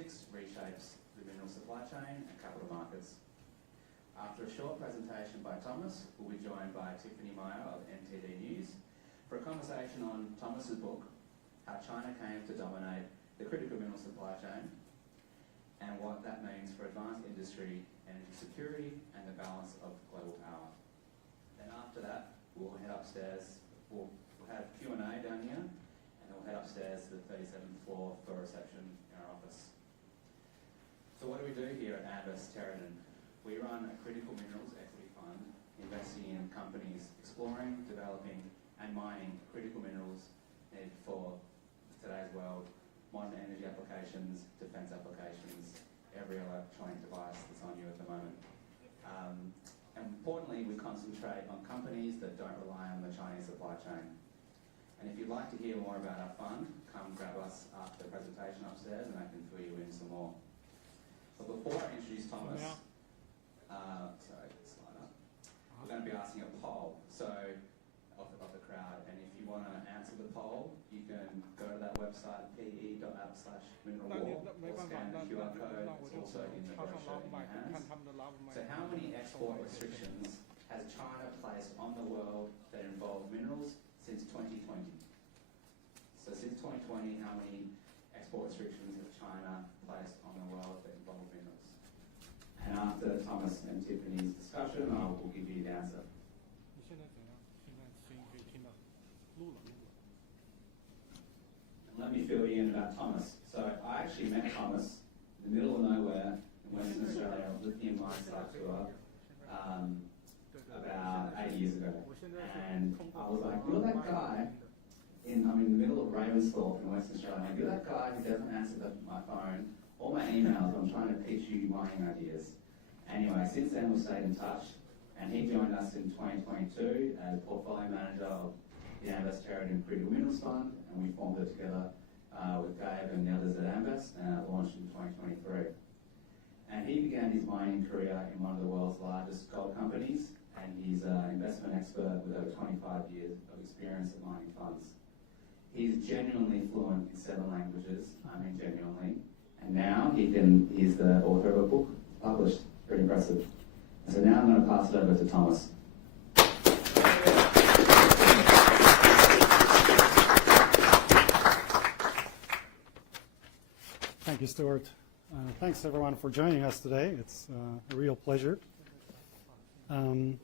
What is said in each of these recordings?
geopolitics reshapes the mineral supply chain and capital markets. After a short presentation by Thomas, we'll be joined by Tiffany Meier of NTD News for a conversation on Thomas's book, How China Came to Dominate the Critical Mineral Supply Chain, and what that means for advanced industry, energy security, and the balance of global power. Then after that, we'll head upstairs. We'll have Q&A down here, and then we'll head upstairs to the 37th floor for a reception in our office. So what do we do here at Amvest Capital? We run a critical minerals equity fund investing in companies exploring, developing, and mining critical minerals needed for today's world, modern energy applications, defense applications, every electronic device that's on you at the moment. And importantly, we concentrate on companies that don't rely on the Chinese supply chain. And if you'd like to hear more about our fund, come grab us after the presentation upstairs and I can fill you in some more. But before I introduce Thomas, sorry, slide up. We're going to be asking a poll of the crowd, and if you want to answer the poll, you can go to that website, pe.app/mineralwar, or scan the QR code. It's also in the brochure in your hands. So how many export restrictions has China placed on the world that involve minerals since 2020? So since 2020, how many export restrictions has China placed on the world that involve minerals? And after Thomas and Tiffany's discussion, I will give you the answer. Let me fill you in about Thomas. So I actually met Thomas in the middle of nowhere in Western Australia on a lithium mine site tour about 8 years ago. And I was like, you're that guy I'm in the middle of Ravensthorpe in Western Australia. You're that guy who doesn't answer my phone or my emails. I'm trying to pitch you mining ideas. Anyway, since then we've stayed in touch, and he joined us in 2022 as portfolio manager of the Amvest Capital Critical Minerals Fund, and we formed it together with Dave and the others at Amvest, and it launched in 2023. And he began his mining career in one of the world's largest gold companies, and he's an investment expert with over 25 years of experience in mining funds. He's genuinely fluent in 7 languages, I mean genuinely, and now he's the author of a book published. Pretty impressive. And so now I'm going to pass it over to Thomas. Thank you, Stuart. Thanks, everyone, for joining us today. It's a real pleasure. We're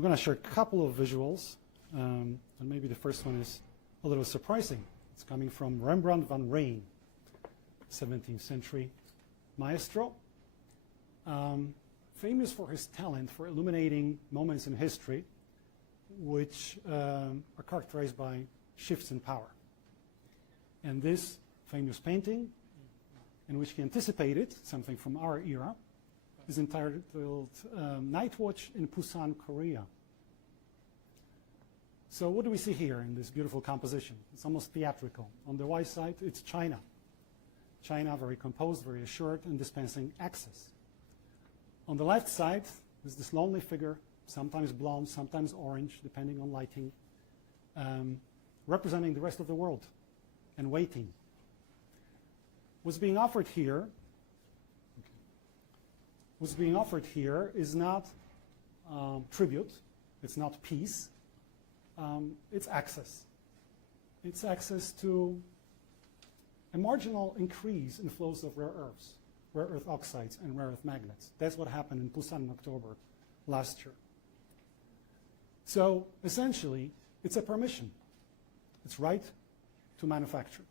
going to share a couple of visuals, and maybe the first one is a little surprising. It's coming from Rembrandt van Rijn, 17th century maestro, famous for his talent for illuminating moments in history which are characterized by shifts in power. And this famous painting, in which he anticipated something from our era, is entitled Night Watch in Busan, Korea. So what do we see here in this beautiful composition? It's almost theatrical. On the right side, it's China. China, very composed, very assured, and dispensing access. On the left side is this lonely figure, sometimes blonde, sometimes orange, depending on lighting, representing the rest of the world and waiting. What's being offered here is not tribute, it's not peace, it's access. It's access to a marginal increase in flows of rare earths, rare earth oxides and rare earth magnets. That's what happened in Busan in October last year. So essentially, it's a permission. It's right to manufacture.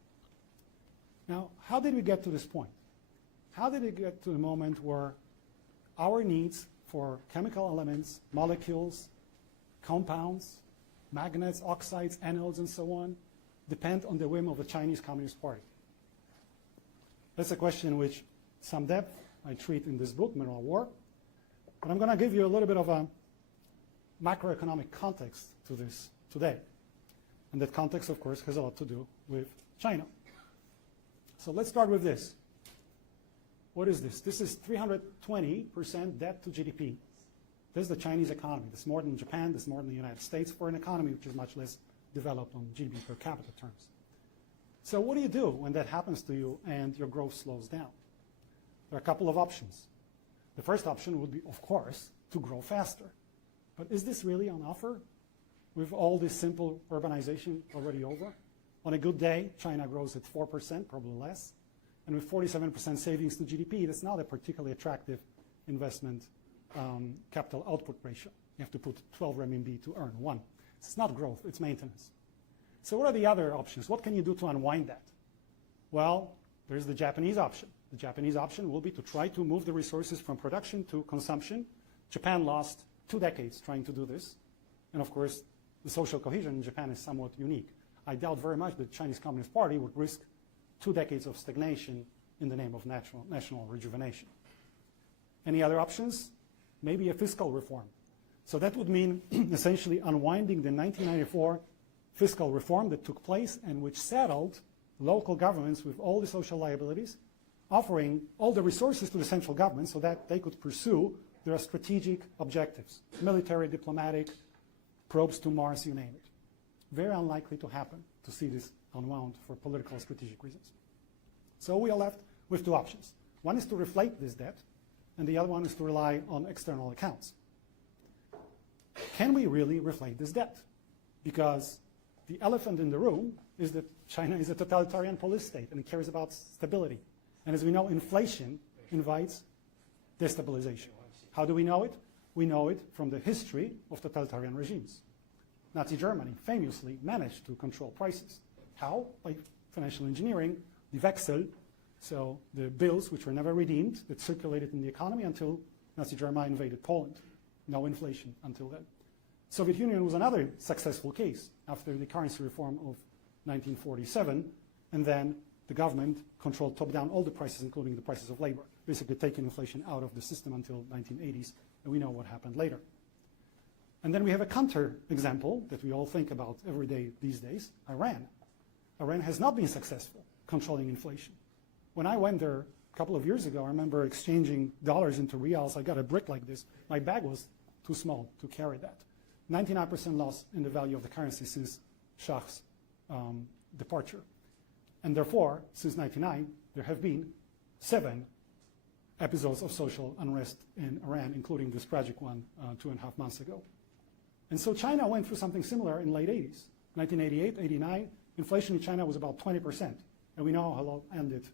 Now, how did we get to this point? How did we get to the moment where our needs for chemical elements, molecules, compounds, magnets, oxides, anodes, and so on, depend on the whim of the Chinese Communist Party? That's a question which some depth I treat in this book, Mineral War. But I'm going to give you a little bit of a macroeconomic context to this today. And that context, of course, has a lot to do with China. So let's start with this. What is this? This is 320% debt to GDP. This is the Chinese economy. This is more than Japan. This is more than the United States for an economy which is much less developed on GDP per capita terms. So what do you do when that happens to you and your growth slows down? There are a couple of options. The first option would be, of course, to grow faster. But is this really on offer with all this simple urbanization already over? On a good day, China grows at 4%, probably less. And with 47% savings to GDP, that's not a particularly attractive investment capital output ratio. You have to put 12 renminbi to earn 1. It's not growth, it's maintenance. So what are the other options? What can you do to unwind that? Well, there's the Japanese option. The Japanese option will be to try to move the resources from production to consumption. Japan lost 2 decades trying to do this. And of course, the social cohesion in Japan is somewhat unique. I doubt very much that the Chinese Communist Party would risk 2 decades of stagnation in the name of national rejuvenation. Any other options? Maybe a fiscal reform. So that would mean essentially unwinding the 1994 fiscal reform that took place and which saddled local governments with all the social liabilities, offering all the resources to the central government so that they could pursue their strategic objectives, military, diplomatic, probes to Mars, you name it. Very unlikely to happen to see this unwound for political strategic reasons. So we are left with 2 options. One is to reflate this debt, and the other one is to rely on external accounts. Can we really reflate this debt? Because the elephant in the room is that China is a totalitarian police state and it cares about stability. And as we know, inflation invites destabilization. How do we know it? We know it from the history of totalitarian regimes. Nazi Germany famously managed to control prices. How? By financial engineering, the Wechsel, so the bills which were never redeemed that circulated in the economy until Nazi Germany invaded Poland. No inflation until then. Soviet Union was another successful case after the currency reform of 1947, and then the government controlled top-down all the prices, including the prices of labor, basically taking inflation out of the system until 1980s, and we know what happened later. And then we have a counter example that we all think about every day these days, Iran. Iran has not been successful controlling inflation. When I went there a couple of years ago, I remember exchanging dollars into reals. I got a brick like this. My bag was too small to carry that. 99% loss in the value of the currency since Shah's departure. And therefore, since 1999, there have been 7 episodes of social unrest in Iran, including this tragic one 2.5 months ago. And so China went through something similar in late 80s. 1988, 89, inflation in China was about 20%. And we know how it ended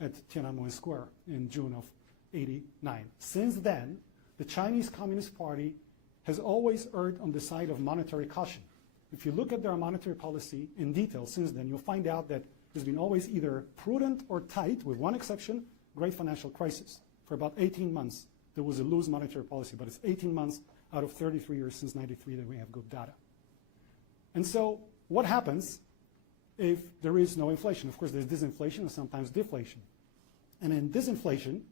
at Tiananmen Square in June of 89. Since then, the Chinese Communist Party has always erred on the side of monetary caution. If you look at their monetary policy in detail since then, you'll find out that there's been always either prudent or tight, with one exception, great financial crisis. For about 18 months, there was a loose monetary policy, but it's 18 months out of 33 years since 93 that we have good data. And so what happens if there is no inflation? Of course, there's disinflation and sometimes deflation. And in disinflation,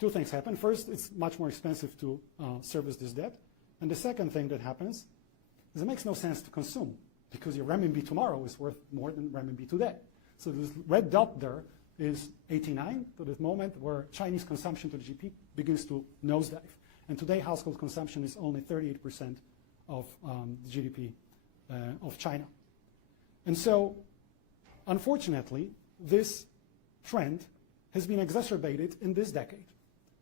2 things happen. First, it's much more expensive to service this debt. And the second thing that happens is it makes no sense to consume because your renminbi tomorrow is worth more than renminbi today. So this red dot there is 89 to the moment where Chinese consumption to the GDP begins to nosedive. And today, household consumption is only 38% of the GDP of China. And so, unfortunately, this trend has been exacerbated in this decade.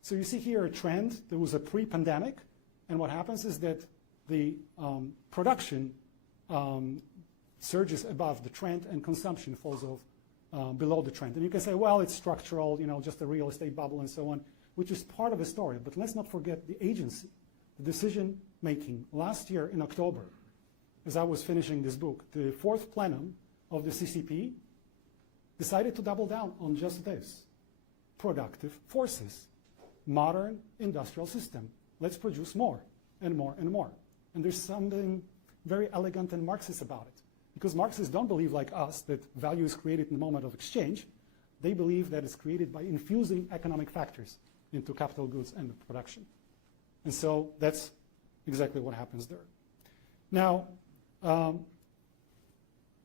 So you see here a trend that was a pre-pandemic, and what happens is that the production surges above the trend and consumption falls off below the trend. And you can say, well, it's structural, just a real estate bubble and so on, which is part of the story. But let's not forget the agency, the decision-making. Last year in October, as I was finishing this book, the 4th plenum of the CCP decided to double down on just this, productive forces, modern industrial system. Let's produce more and more and more. And there's something very elegant and Marxist about it. Because Marxists don't believe like us that value is created in the moment of exchange. They believe that it's created by infusing economic factors into capital goods and production. And so that's exactly what happens there. Now,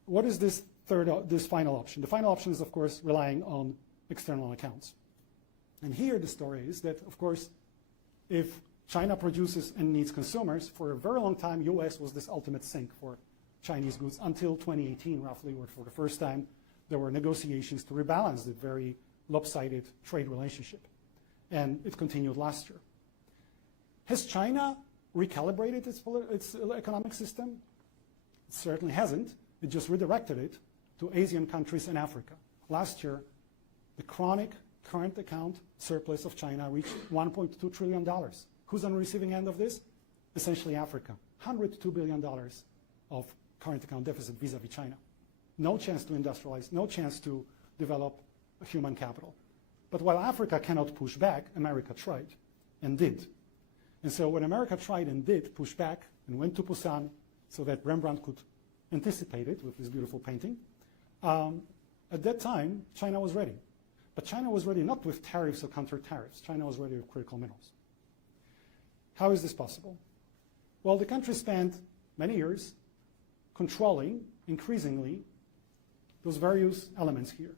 what is this final option? The final option is, of course, relying on external accounts. And here the story is that, of course, if China produces and needs consumers, for a very long time, US was this ultimate sink for Chinese goods until 2018, roughly, where for the first time, there were negotiations to rebalance the very lopsided trade relationship. And it continued last year. Has China recalibrated its economic system? It certainly hasn't. It just redirected it to Asian countries and Africa. Last year, the chronic current account surplus of China reached $1.2 trillion. Who's on the receiving end of this? Essentially Africa. $102 billion of current account deficit vis-a-vis China. No chance to industrialize, no chance to develop human capital. But while Africa cannot push back, America tried and did. And so when America tried and did push back and went to Busan so that Rembrandt could anticipate it with this beautiful painting, at that time, China was ready. But China was ready not with tariffs or counter-tariffs. China was ready with critical minerals. How is this possible? Well, the country spent many years controlling, increasingly, those various elements here,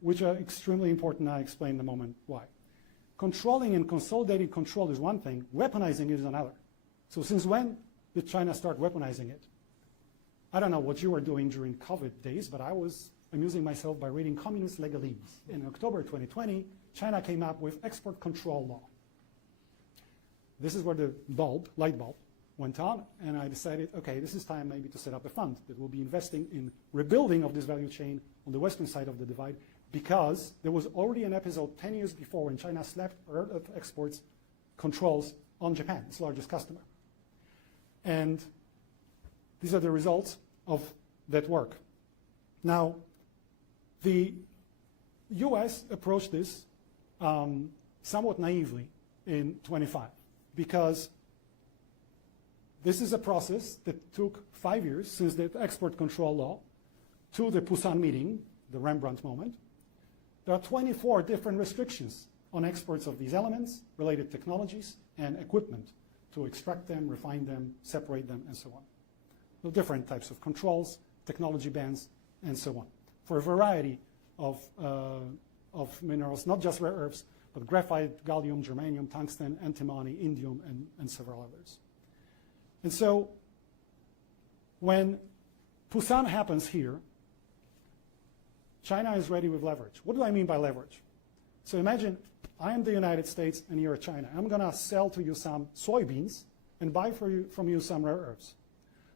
which are extremely important. I'll explain in a moment why. Controlling and consolidating control is one thing. Weaponizing it is another. So since when did China start weaponizing it? I don't know what you were doing during COVID days, but I was amusing myself by reading communist legalese. In October 2020, China came up with export control law. This is where the light bulb, went on, and I decided, okay, this is time maybe to set up a fund that will be investing in rebuilding of this value chain on the western side of the divide, because there was already an episode 10 years before when China slapped rare earth exports controls on Japan, its largest customer. And these are the results of that work. Now, the US approached this somewhat naively in 25, because this is a process that took 5 years since the export control law to the Busan meeting, the Rembrandt moment. There are 24 different restrictions on exports of these elements, related technologies, and equipment to extract them, refine them, separate them, and so on. The different types of controls, technology bans, and so on, for a variety of minerals, not just rare earths, but graphite, gallium, germanium, tungsten, antimony, indium, and several others. And so when Busan happens here, China is ready with leverage. What do I mean by leverage? So imagine I am the United States and you're China. I'm going to sell to you some soybeans and buy from you some rare earths.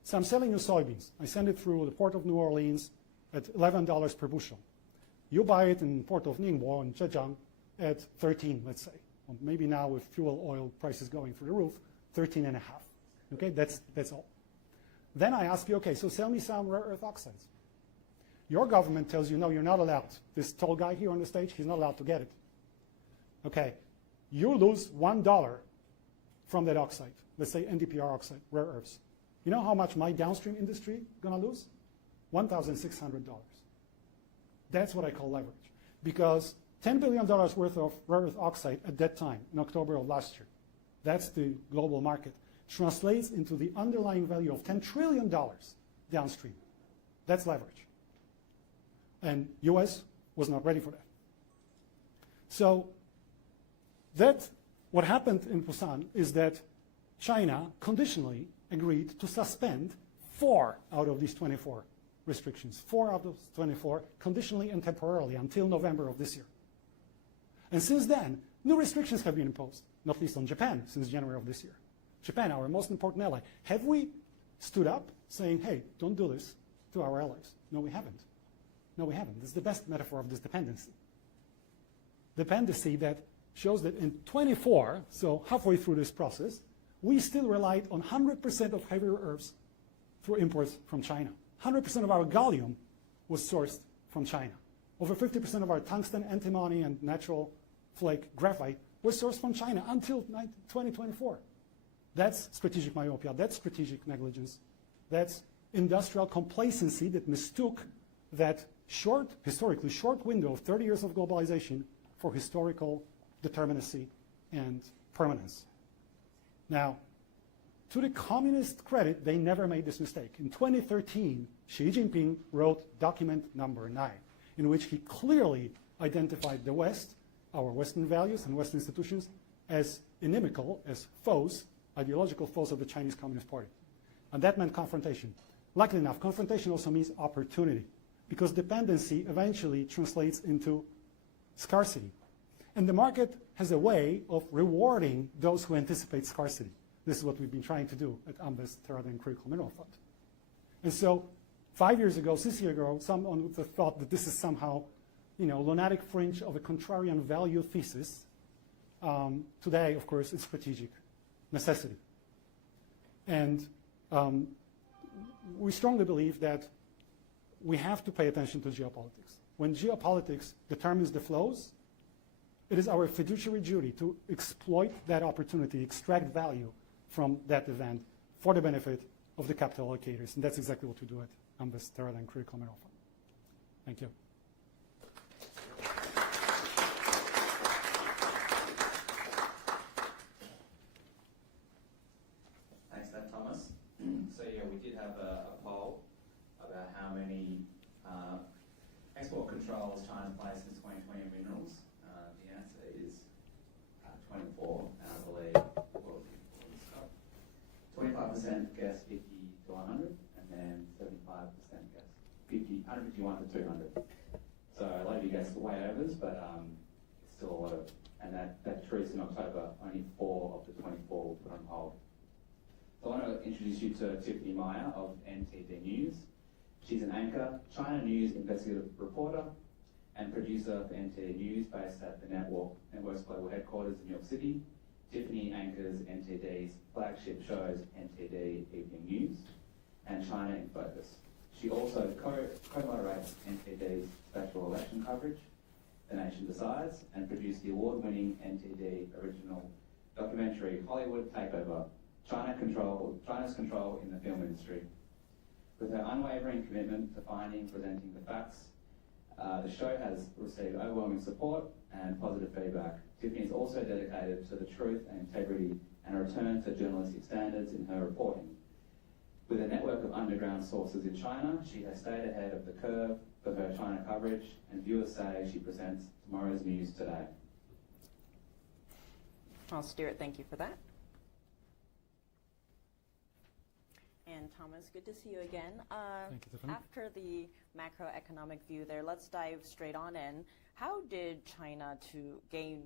So I'm selling you soybeans. I send it through the port of New Orleans at $11 per bushel. You buy it in port of Ningbo and Zhejiang at 13, let's say. Or maybe now with fuel oil prices going through the roof, 13 and a half. Okay, that's all. Then I ask you, okay, so sell me some rare earth oxides. Your government tells you, no, you're not allowed. This tall guy here on the stage, he's not allowed to get it. Okay, you lose $1 from that oxide. Let's say NdPr oxide, rare earths. You know how much my downstream industry gonna lose? $1,600. That's what I call leverage. Because $10 billion worth of rare earth oxide at that time, in October of last year, that's the global market, translates into the underlying value of $10 trillion downstream. That's leverage. And US was not ready for that. So what happened in Busan is that China conditionally agreed to suspend 4 out of these 24 restrictions, 4 out of 24 conditionally and temporarily until November of this year. And since then, new restrictions have been imposed, not least on Japan since January of this year. Japan, our most important ally. Have we stood up saying, hey, don't do this to our allies? No, we haven't. No, we haven't. This is the best metaphor of this dependency. Dependency that shows that in 24, so halfway through this process, we still relied on 100% of heavy rare earths through imports from China. 100% of our gallium was sourced from China. Over 50% of our tungsten, antimony, and natural flake graphite was sourced from China until 2024. That's strategic myopia. That's strategic negligence. That's industrial complacency that mistook that historically short window of 30 years of globalization for historical determinacy and permanence. Now, to the communist credit, they never made this mistake. In 2013, Xi Jinping wrote document number 9, in which he clearly identified the West, our Western values and Western institutions, as inimical, as foes, ideological foes of the Chinese Communist Party. And that meant confrontation. Luckily enough, confrontation also means opportunity. because dependency eventually translates into scarcity. And the market has a way of rewarding those who anticipate scarcity. This is what we've been trying to do at Amvest Terraden Critical Mineral Fund. And so 5 years ago, 6 years ago, someone would have thought that this is somehow, lunatic fringe of a contrarian value thesis. Today, of course, it's strategic necessity. And we strongly believe that we have to pay attention to geopolitics. When geopolitics determines the flows, it is our fiduciary duty to exploit that opportunity, extract value from that event for the benefit of the capital allocators. And that's exactly what we do at Amvest Terraden Critical Mineral Fund. Thank you. Thanks for that, Thomas. So yeah, we did have a poll about how many export controls China's placed in 2020 minerals. The answer is 24, and I believe 25% guess 50 to 100, and then 75% guess 151 to 200. So a lot of you guessed way overs, but it's still a lot of, and that truth in October, only 4 of the 24 were put on hold. So I want to introduce you to Tiffany Meier of NTD News. She's an anchor, China News investigative reporter, and producer for NTD News based at the Network's global headquarters in New York City. Tiffany anchors NTD's flagship shows NTD Evening News and China in Focus. She also co-moderates NTD's special election coverage, The Nation Decides, and produced the award-winning NTD original documentary Hollywood Takeover, China's control in the film industry. With her unwavering commitment to finding and presenting the facts, the show has received overwhelming support and positive feedback. Tiffany is also dedicated to the truth and integrity and a return to journalistic standards in her reporting. With a network of underground sources in China, she has stayed ahead of the curve for her China coverage, and viewers say she presents tomorrow's news today. Well, Stuart, thank you for that. And Thomas, good to see you again. Thank you, Tiffany. After the macroeconomic view there, let's dive straight on in. How did China to gain,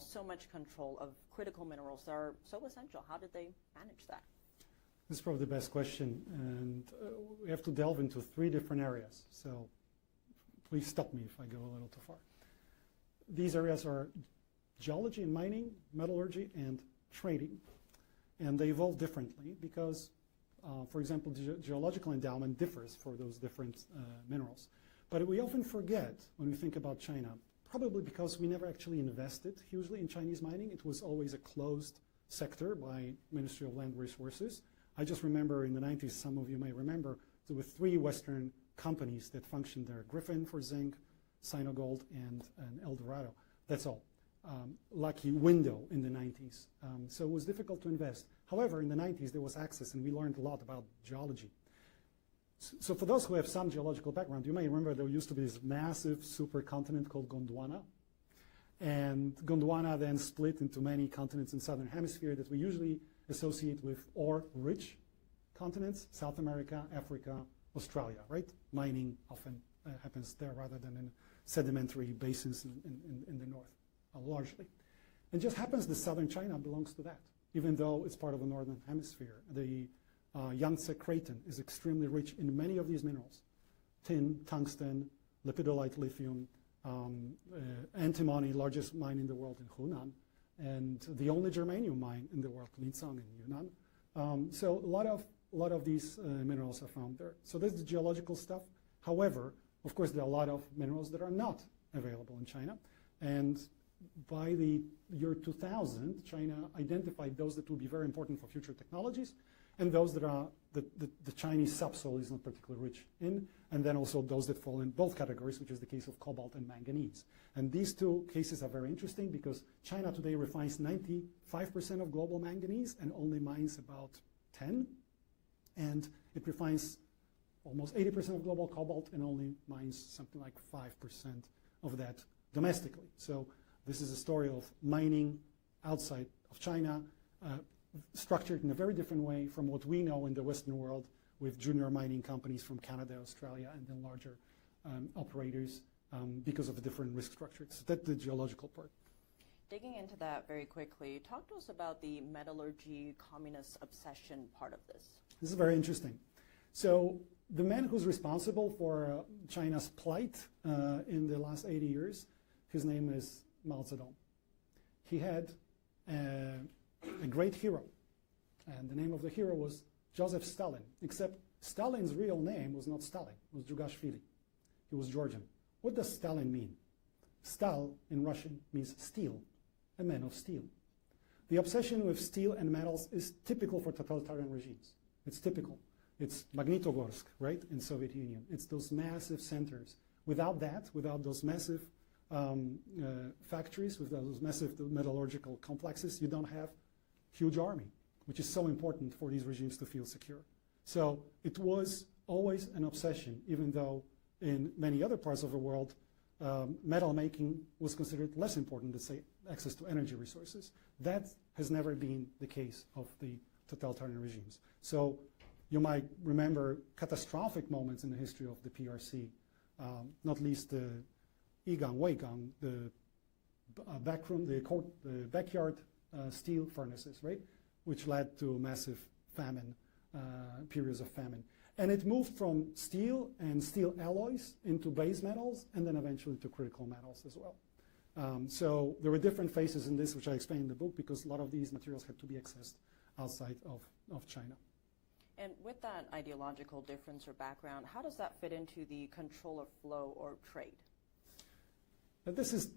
so much control of critical minerals that are so essential? How did they manage that? This is probably the best question, and we have to delve into 3 different areas. So please stop me if I go a little too far. These areas are geology and mining, metallurgy, and trading. And they evolve differently because, for example, geological endowment differs for those different minerals. But we often forget when we think about China, probably because we never actually invested hugely in Chinese mining. It was always a closed sector by Ministry of Land Resources. I just remember in the 90s, some of you may remember, there were 3 Western companies that functioned there: Griffin for zinc, Sinogold, and El Dorado. That's all. Lucky window in the 90s. So it was difficult to invest. However, in the 90s, there was access, and we learned a lot about geology. So for those who have some geological background, you may remember there used to be this massive supercontinent called Gondwana. And Gondwana then split into many continents in the southern hemisphere that we usually associate with ore-rich continents: South America, Africa, Australia, right? Mining often happens there rather than in sedimentary basins in the north, largely. It just happens that southern China belongs to that, even though it's part of the northern hemisphere. The Yangtze Craton is extremely rich in many of these minerals: tin, tungsten, lepidolite lithium, antimony, largest mine in the world in Hunan, and the only germanium mine in the world, Linsang in Yunnan. So a lot of these minerals are found there. So this is the geological stuff. However, of course, there are a lot of minerals that are not available in China. And by the year 2000, China identified those that would be very important for future technologies, and those that are the Chinese subsoil is not particularly rich in, and then also those that fall in both categories, which is the case of cobalt and manganese. And these 2 cases are very interesting because China today refines 95% of global manganese and only mines about 10, and it refines almost 80% of global cobalt and only mines something like 5% of that domestically. So this is a story of mining outside of China, structured in a very different way from what we know in the Western world, with junior mining companies from Canada, Australia, and then larger operators because of the different risk structures. So that's the geological part. Digging into that very quickly, talk to us about the metallurgy communist obsession part of this. This is very interesting. So the man who's responsible for China's plight in the last 80 years, his name is Mao Zedong. He had a great hero, and the name of the hero was Joseph Stalin, except Stalin's real name was not Stalin, it was Jugashvili. He was Georgian. What does Stalin mean? Stal in Russian means steel, a man of steel. The obsession with steel and metals is typical for totalitarian regimes. It's typical. It's Magnitogorsk, right, in Soviet Union. It's those massive centers. Without that, without those massive factories, without those massive metallurgical complexes, you don't have huge army, which is so important for these regimes to feel secure. So it was always an obsession, even though in many other parts of the world, metal making was considered less important than, say, access to energy resources. That has never been the case of the totalitarian regimes. So you might remember catastrophic moments in the history of the PRC, not least the Yigang, Weigang, the backyard steel furnaces, right, which led to massive famine, periods of famine. And it moved from steel and steel alloys into base metals and then eventually to critical metals as well. So there were different phases in this, which I explain in the book, because a lot of these materials had to be accessed outside of China. And with that ideological difference or background, how does that fit into the control of flow or trade? This is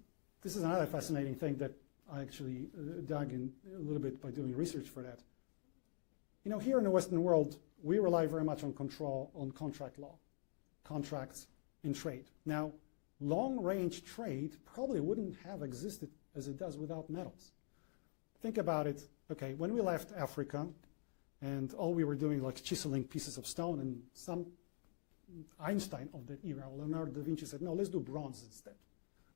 another fascinating thing that I actually dug in a little bit by doing research for that. You know, here in the Western world, we rely very much on control, on contract law, contracts in trade. Now, long-range trade probably wouldn't have existed as it does without metals. Think about it. Okay, when we left Africa, and all we were doing like chiseling pieces of stone, and some Einstein of that era, Leonardo da Vinci said, no, let's do bronze instead.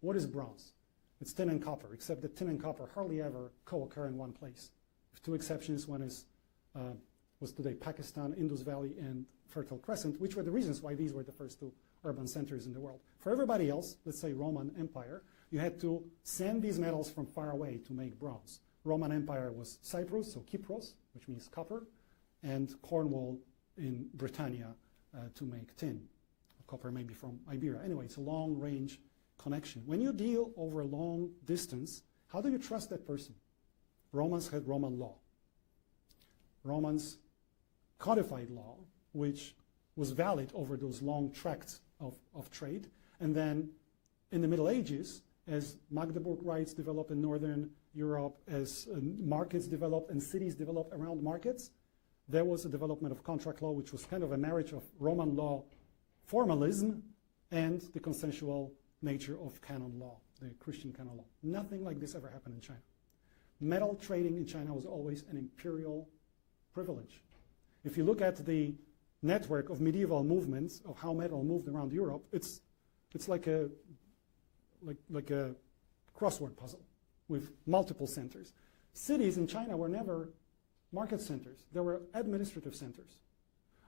What is bronze? It's tin and copper, except that tin and copper hardly ever co-occur in one place. With two exceptions, one is was today Pakistan, Indus Valley, and Fertile Crescent, which were the reasons why these were the first two urban centers in the world. For everybody else, let's say Roman Empire, you had to send these metals from far away to make bronze. Roman Empire was Cyprus, so Kypros, which means copper, and Cornwall in Britannia to make tin. Copper maybe from Iberia. Anyway, it's a long-range connection. When you deal over a long distance, how do you trust that person? Romans had Roman law. Romans codified law, which was valid over those long tracts of trade. And then in the Middle Ages, as Magdeburg rights developed in Northern Europe, as markets developed and cities developed around markets, there was a development of contract law, which was kind of a marriage of Roman law formalism and the consensual nature of canon law, the Christian canon law. Nothing like this ever happened in China. Metal trading in China was always an imperial privilege. If you look at the network of medieval movements of how metal moved around Europe, it's like a crossword puzzle with multiple centers. Cities in China were never market centers. They were administrative centers.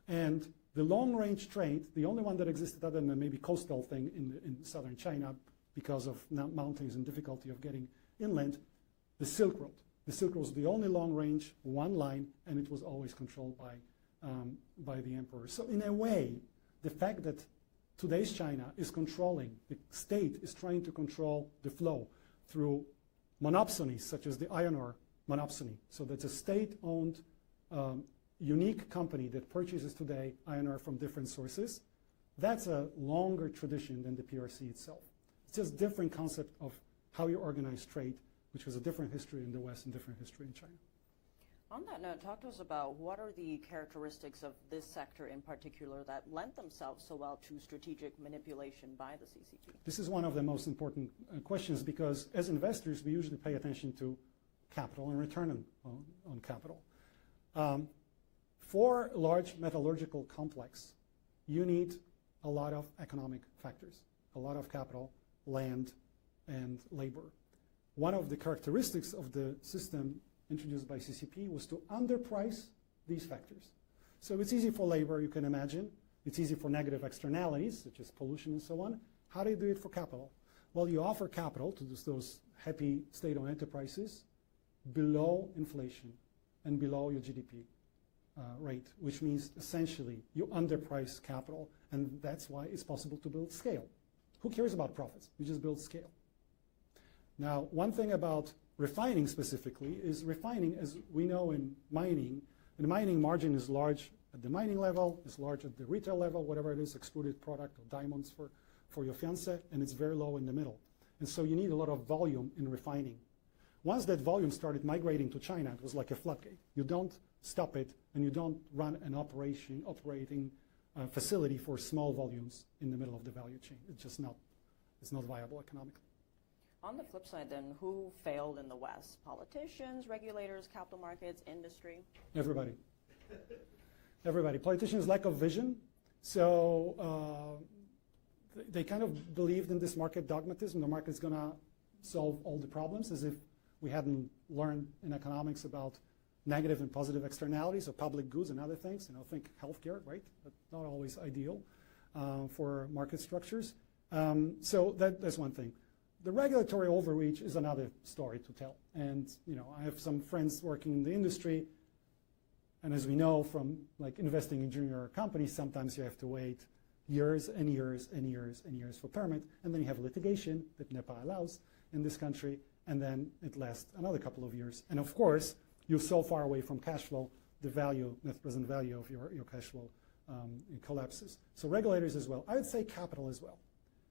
And the long-range trade, the only one that existed other than maybe coastal thing in southern China because of mountains and difficulty of getting inland, the Silk Road. The Silk Road was the only long-range, one line, and it was always controlled by the emperor. So in a way, the fact that today's China is controlling, the state is trying to control the flow through monopsonies, such as the iron ore monopsony. So that's a state-owned, unique company that purchases today iron ore from different sources. That's a longer tradition than the PRC itself. It's just a different concept of how you organize trade, which has a different history in the West and different history in China. On that note, talk to us about what are the characteristics of this sector in particular that lend themselves so well to strategic manipulation by the CCP? This is one of the most important questions because as investors, we usually pay attention to capital and return on capital. For a large metallurgical complex, you need a lot of economic factors, a lot of capital, land, and labor. One of the characteristics of the system introduced by CCP was to underprice these factors. So it's easy for labor, you can imagine. It's easy for negative externalities, such as pollution and so on. How do you do it for capital? Well, you offer capital to those happy state-owned enterprises below inflation and below your GDP rate, which means essentially you underprice capital, and that's why it's possible to build scale. Who cares about profits? You just build scale. Now, one thing about refining specifically is refining, as we know in mining, the mining margin is large at the mining level, is large at the retail level, whatever it is, extruded product or diamonds for your fiancé, and it's very low in the middle. And so you need a lot of volume in refining. Once that volume started migrating to China, it was like a floodgate. You don't stop it, and you don't run an operating facility for small volumes in the middle of the value chain. It's not viable economically. On the flip side, then, who failed in the West? Politicians, regulators, capital markets, industry? Everybody. Everybody. Politicians' lack of vision. So they kind of believed in this market dogmatism. The market's going to solve all the problems, as if we hadn't learned in economics about negative and positive externalities of public goods and other things. Think healthcare, right? But not always ideal for market structures. So that's one thing. The regulatory overreach is another story to tell. And I have some friends working in the industry, and as we know from investing in junior companies, sometimes you have to wait years and years and years and years for permit, and then you have litigation that NEPA allows in this country, and then it lasts another couple of years. And of course, you're so far away from cash flow, the net present value of your cash flow it collapses. So regulators as well. I would say capital as well.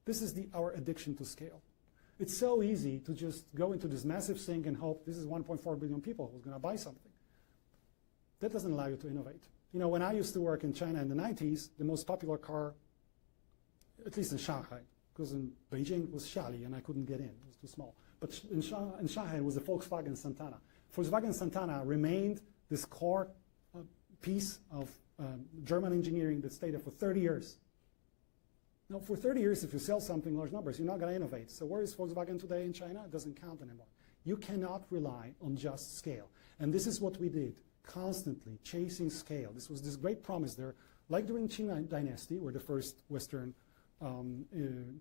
This is our addiction to scale. It's so easy to just go into this massive sink and hope this is 1.4 billion people who's going to buy something. That doesn't allow you to innovate. When I used to work in China in the 90s, the most popular car, at least in Shanghai, because in Beijing it was Xiali and I couldn't get in, it was too small. But in Shanghai it was the Volkswagen Santana. Volkswagen Santana remained this core piece of German engineering that stayed there for 30 years. Now, for 30 years, if you sell something in large numbers, you're not going to innovate. So where is Volkswagen today in China? It doesn't count anymore. You cannot rely on just scale. And this is what we did, constantly chasing scale. This was this great promise there, like during Qing Dynasty, where the first Western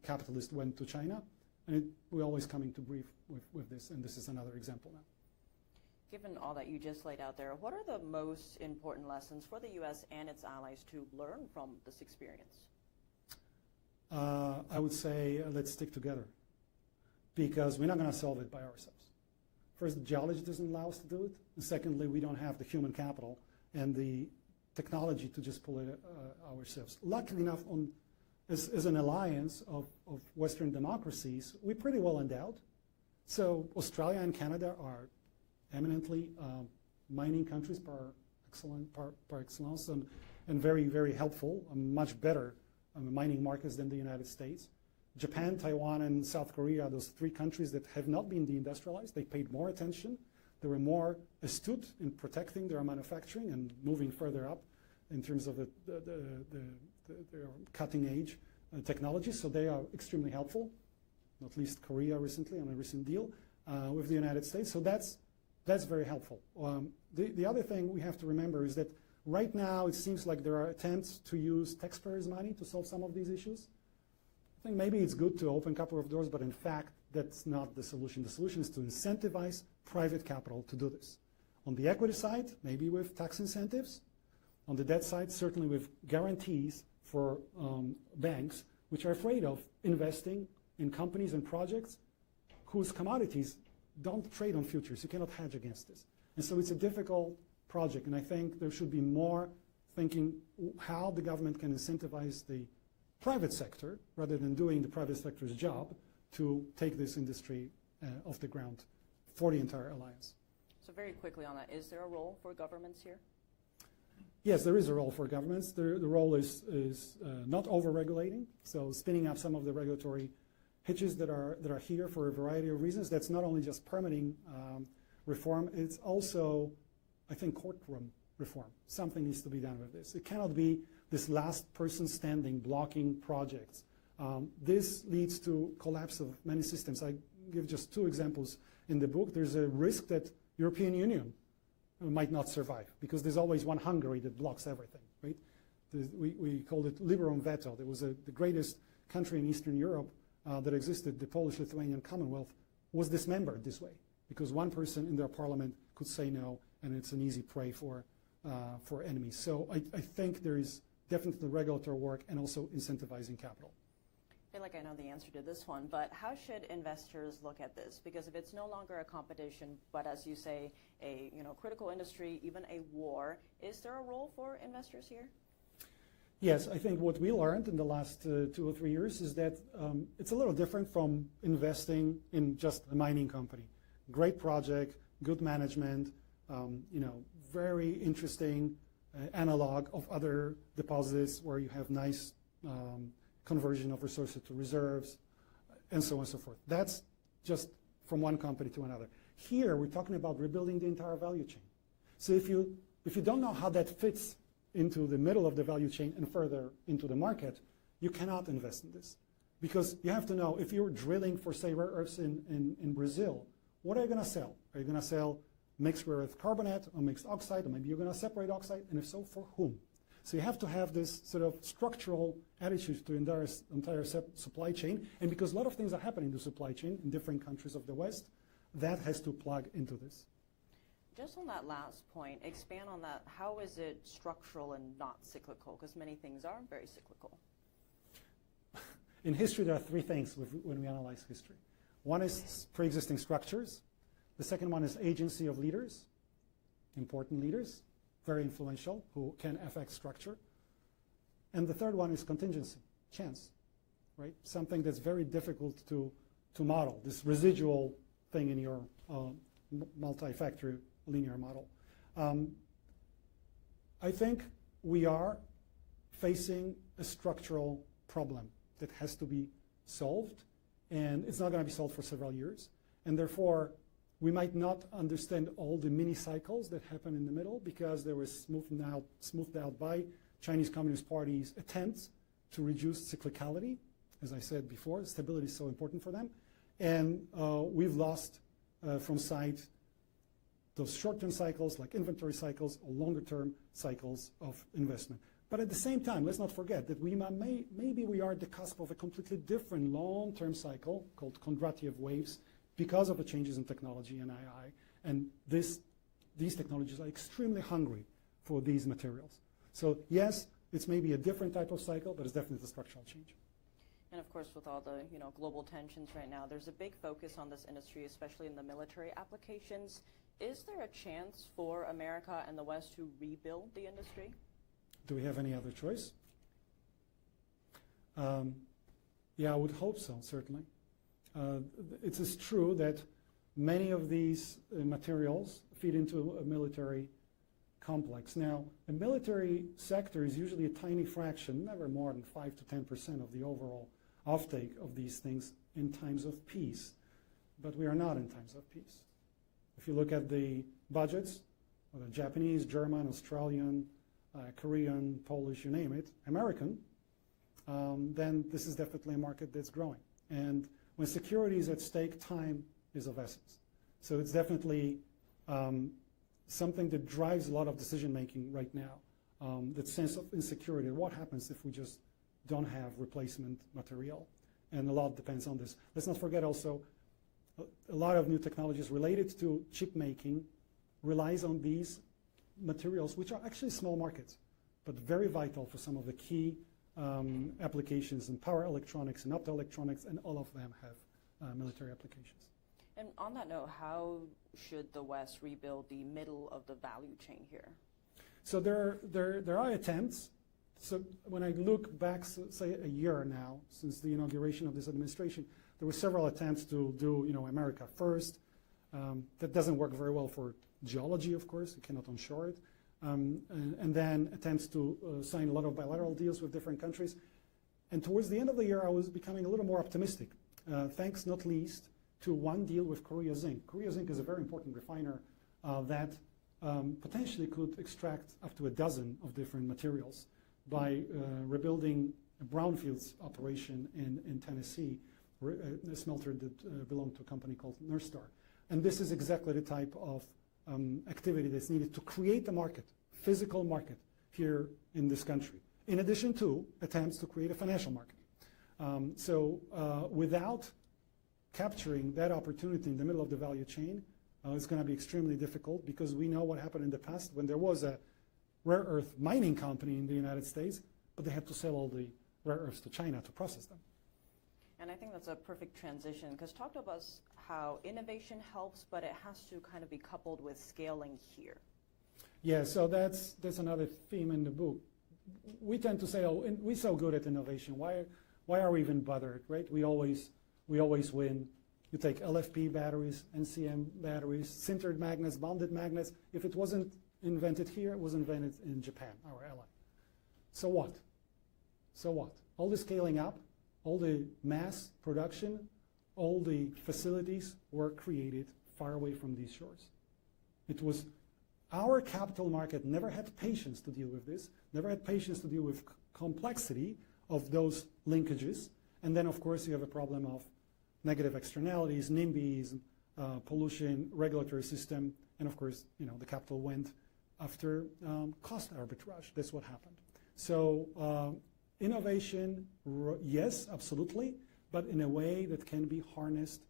capitalist went to China. And we're always coming to grief with this, and this is another example now. Given all that you just laid out there, what are the most important lessons for the U.S. and its allies to learn from this experience? I would say let's stick together, because we're not going to solve it by ourselves. First, the geology doesn't allow us to do it. And secondly, we don't have the human capital and the technology to just pull it ourselves. Luckily enough, as an alliance of Western democracies, we're pretty well endowed. So Australia and Canada are eminently mining countries par excellence and very, very helpful, much better mining markets than the United States. Japan, Taiwan, and South Korea, those three countries that have not been deindustrialized, they paid more attention. They were more astute in protecting their manufacturing and moving further up in terms of their cutting-edge technology. So they are extremely helpful, not least Korea recently on a recent deal with the United States. So that's very helpful. The other thing we have to remember is that right now it seems like there are attempts to use taxpayers' money to solve some of these issues. I think maybe it's good to open a couple of doors, but in fact, that's not the solution. The solution is to incentivize private capital to do this. On the equity side, maybe with tax incentives. On the debt side, certainly with guarantees for banks, which are afraid of investing in companies and projects whose commodities don't trade on futures. You cannot hedge against this. And so it's a difficult project, and I think there should be more thinking how the government can incentivize the private sector, rather than doing the private sector's job, to take this industry off the ground for the entire alliance. So very quickly on that, is there a role for governments here? Yes, there is a role for governments. The role is not over-regulating, so spinning up some of the regulatory hitches that are here for a variety of reasons. That's not only just permitting reform, it's also, I think, courtroom reform. Something needs to be done with this. It cannot be this last person standing blocking projects. This leads to collapse of many systems. I give just two examples in the book. There's a risk that European Union might not survive because there's always one Hungary that blocks everything, right? We called it liberum veto. It was the greatest country in Eastern Europe that existed, the Polish-Lithuanian Commonwealth, was dismembered this way because one person in their parliament could say no, and it's an easy prey for enemies. So I think there is definitely regulatory work and also incentivizing capital. I feel like I know the answer to this one, but how should investors look at this? Because if it's no longer a competition, but as you say, a critical industry, even a war, is there a role for investors here? Yes, I think what we learned in the last 2 or 3 years is that it's a little different from investing in just a mining company. Great project, good management, very interesting analog of other deposits where you have nice conversion of resources to reserves, and so on and so forth. That's just from one company to another. Here, we're talking about rebuilding the entire value chain. So if you don't know how that fits into the middle of the value chain and further into the market, you cannot invest in this. Because you have to know, if you're drilling for, say, rare earths in Brazil, what are you going to sell? Are you going to sell mixed rare earth carbonate or mixed oxide, or maybe you're going to separate oxide, and if so, for whom? So you have to have this sort of structural attitude to the entire supply chain, and because a lot of things are happening in the supply chain in different countries of the West, that has to plug into this. Just on that last point, expand on that. How is it structural and not cyclical? Because many things are very cyclical. In history, there are 3 things when we analyze history. One is pre-existing structures. The second one is agency of leaders, important leaders, very influential, who can affect structure. And the third one is contingency, chance, right? Something that's very difficult to model, this residual thing in your multi-factor linear model. I think we are facing a structural problem that has to be solved, and it's not going to be solved for several years. And therefore, we might not understand all the mini cycles that happen in the middle because they were smoothed out by Chinese Communist Party's attempts to reduce cyclicality. As I said before, stability is so important for them. And we've lost from sight those short-term cycles like inventory cycles or longer-term cycles of investment. But at the same time, let's not forget that maybe we are at the cusp of a completely different long-term cycle called Kondratiev waves because of the changes in technology and AI. And these technologies are extremely hungry for these materials. So yes, it's maybe a different type of cycle, but it's definitely a structural change. And of course, with all the global tensions right now, there's a big focus on this industry, especially in the military applications. Is there a chance for America and the West to rebuild the industry? Do we have any other choice? Yeah, I would hope so, certainly. It is true that many of these materials feed into a military complex. Now, a military sector is usually a tiny fraction, never more than 5 to 10% of the overall offtake of these things in times of peace. But we are not in times of peace. If you look at the budgets, whether Japanese, German, Australian, Korean, Polish, you name it, American, then this is definitely a market that's growing. And when security is at stake, time is of essence. So it's definitely something that drives a lot of decision-making right now, that sense of insecurity. What happens if we just don't have replacement material? And a lot depends on this. Let's not forget also, a lot of new technologies related to chip making relies on these materials, which are actually small markets, but very vital for some of the key applications in power electronics and optoelectronics, and all of them have military applications. And on that note, how should the West rebuild the middle of the value chain here? So there are attempts. So when I look back, say a year now, since the inauguration of this administration, there were several attempts to do, America first. That doesn't work very well for geology, of course. You cannot onshore it. And then attempts to sign a lot of bilateral deals with different countries. And towards the end of the year, I was becoming a little more optimistic, thanks not least to one deal with Korea Zinc. Korea Zinc is a very important refiner that potentially could extract up to a dozen of different materials by rebuilding a brownfields operation in Tennessee, a smelter that belonged to a company called Nurstar. And this is exactly the type of activity that's needed to create a market, physical market here in this country. in addition to attempts to create a financial market. Without capturing that opportunity in the middle of the value chain, it's going to be extremely difficult, because we know what happened in the past when there was a rare earth mining company in the United States, but they had to sell all the rare earths to China to process them. And I think that's a perfect transition, because talk to us how innovation helps, but it has to kind of be coupled with scaling here. Yeah, so that's another theme in the book. We tend to say, oh, we're so good at innovation. Why are we even bothered, right? We always win. You take LFP batteries, NCM batteries, sintered magnets, bonded magnets. If it wasn't invented here, it was invented in Japan, our ally. So what? So what? All the scaling up, all the mass production, all the facilities were created far away from these shores. It was our capital market never had patience to deal with this, never had patience to deal with complexity of those linkages. And then, of course, you have a problem of negative externalities, NIMBYs, pollution, regulatory system, and of course, the capital went after cost arbitrage. That's what happened. So innovation, yes, absolutely, but in a way that can be harnessed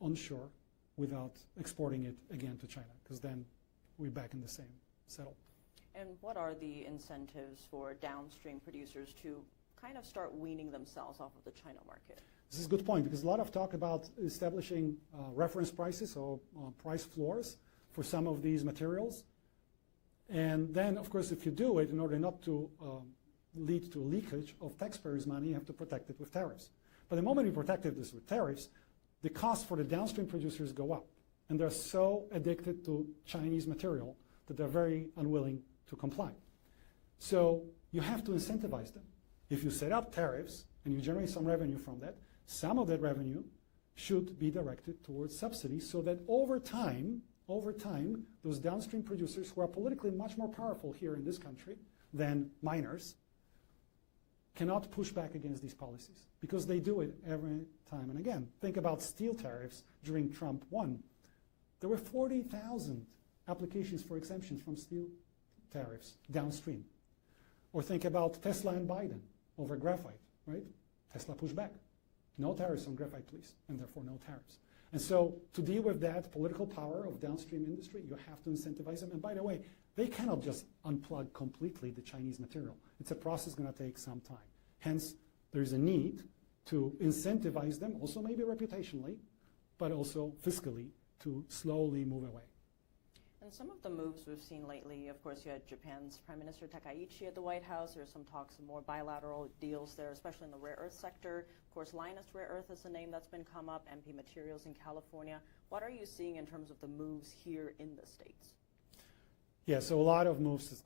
onshore without exporting it again to China, because then we're back in the same settle. And what are the incentives for downstream producers to kind of start weaning themselves off of the China market? This is a good point, because a lot of talk about establishing reference prices or price floors for some of these materials. And then, of course, if you do it, in order not to lead to leakage of taxpayers' money, you have to protect it with tariffs. But the moment you protect this with tariffs, the costs for the downstream producers go up. And they're so addicted to Chinese material that they're very unwilling to comply. So you have to incentivize them. If you set up tariffs and you generate some revenue from that, some of that revenue should be directed towards subsidies, so that over time, those downstream producers, who are politically much more powerful here in this country than miners, cannot push back against these policies, because they do it every time and again. Think about steel tariffs during Trump 1. There were 40,000 applications for exemptions from steel tariffs downstream. Or think about Tesla and Biden over graphite, right? Tesla pushed back. No tariffs on graphite, please, and therefore no tariffs. And so to deal with that political power of downstream industry, you have to incentivize them. And by the way, they cannot just unplug completely the Chinese material. It's a process going to take some time. Hence, there's a need to incentivize them, also maybe reputationally, but also fiscally, to slowly move away. And some of the moves we've seen lately, of course, you had Japan's Prime Minister Takaichi at the White House. There's some talks of more bilateral deals there, especially in the rare earth sector. Of course, Lynas Rare Earth is a name that's been come up, MP Materials in California. What are you seeing in terms of the moves here in the States? Yeah, so a lot of moves. It's